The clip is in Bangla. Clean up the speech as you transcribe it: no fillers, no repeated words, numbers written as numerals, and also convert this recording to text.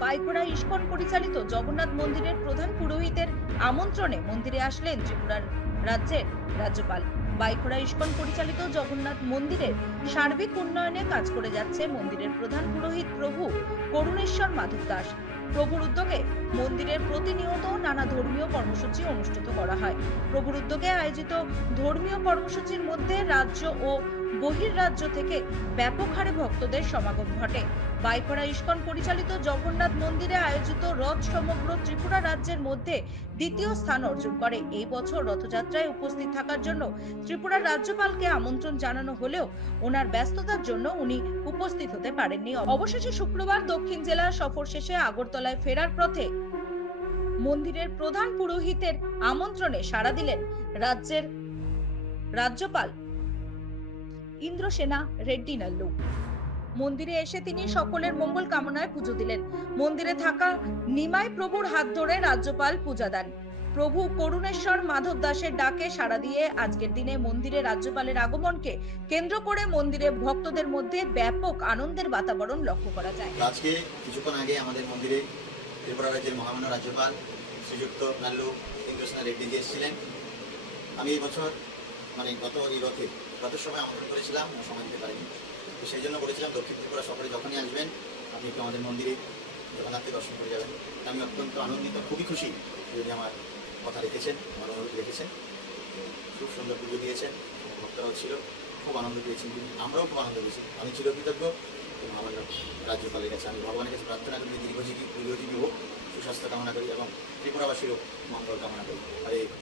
পাইকোড়া ইস্কন পরিচালিত জগন্নাথ মন্দিরের প্রধান পুরোহিতের আমন্ত্রণে মন্দিরে আসলেন ত্রিপুরার রাজ্যের রাজ্যপাল। বাইখোড়া ইস্কন পরিচালিত জগন্নাথ মন্দিরের সার্বিক উন্নয়নে কাজ করে যাচ্ছে মন্দিরের প্রধান পুরোহিত প্রভু করুণেশ্বর মাধব দাস। প্রভুর উদ্যোগে মন্দিরের প্রতিনিয়ত নানা ধর্মীয় কর্মসূচি অনুষ্ঠিত করা হয়। প্রভুর উদ্যোগে আয়োজিত ধর্মীয় কর্মসূচির মধ্যে রাজ্য ও বহির্রাজ্য থেকে ব্যাপক হারে ভক্তদের সমাগম ঘটে। বাইখোড়া ইস্কন পরিচালিত জগন্নাথ মন্দিরে আয়োজিত রথ সমগ্র ত্রিপুরা রাজ্যের মধ্যে দ্বিতীয় স্থান অর্জন করে। এই বছর রথযাত্রায় উপস্থিত থাকার জন্য ত্রিপুরার রাজ্যপালকে আমন্ত্রণ জানানো হলেও ওনার ব্যস্ততার জন্য উনি উপস্থিত হতে পারেননি। অবশেষে শুক্রবার দক্ষিণ জেলা সফর শেষে আগরতলায় ফেরার পথে মন্দিরের প্রধান পুরোহিতের আমন্ত্রণে সাড়া দিলেন রাজ্যের রাজ্যপাল ইন্দ্রসেনা রেড্ডি নাল্লু। মন্দিরে এসে তিনি সকলের মঙ্গল কামনায় পুজো দিলেন। মন্দিরে থাকা নিমাই প্রভুর হাত ধরে রাজ্যপাল পূজা দেন। প্রভু করুণেশ্বর মাধব দাসের ডাকে সাড়া দিয়ে আজকের দিনে মন্দিরে রাজ্যপালের আগমনকে কেন্দ্র করে মন্দিরে ভক্তদের মধ্যে ব্যাপক আনন্দের বাতাবরণ লক্ষ্য করা যায়। আজকে কিছুক্ষণ আগে আমাদের মন্দিরে ত্রিপুরা রাজ্যের মহামান্য রাজ্যপাল শ্রীযুক্ত নাল্লু ইন্দ্রসেনা রেড্ডি জি এসেছিলেন। আমি এই বছর গত এই রথের সময় আমন্ত্রণ করেছিলাম, সময় দিতে পারিনি। তো সেই জন্য বলেছিলাম দক্ষিণ ত্রিপুরা সফরে যখনই আসবেন আপনি একটু আমাদের মন্দিরে জগন্নাথকে দর্শন করে যাবেন। আমি অত্যন্ত আনন্দিত, খুবই খুশি যদি আমার কথা রেখেছেন, আমার অনুরোধ রেখেছেন। খুব সুন্দর পুজো দিয়েছেন, ভক্তরাও ছিল, খুব আনন্দ পেয়েছি, আমরাও খুব আনন্দ পেয়েছি। আমি চিরকৃতজ্ঞ আমাদের রাজ্যপালের কাছে। আমি ভগবানের কাছে প্রার্থনা করি দীর্ঘজীবী হোক, সুস্বাস্থ্য কামনা করি এবং ত্রিপুরাবাসীরও মঙ্গল কামনা করি। আরে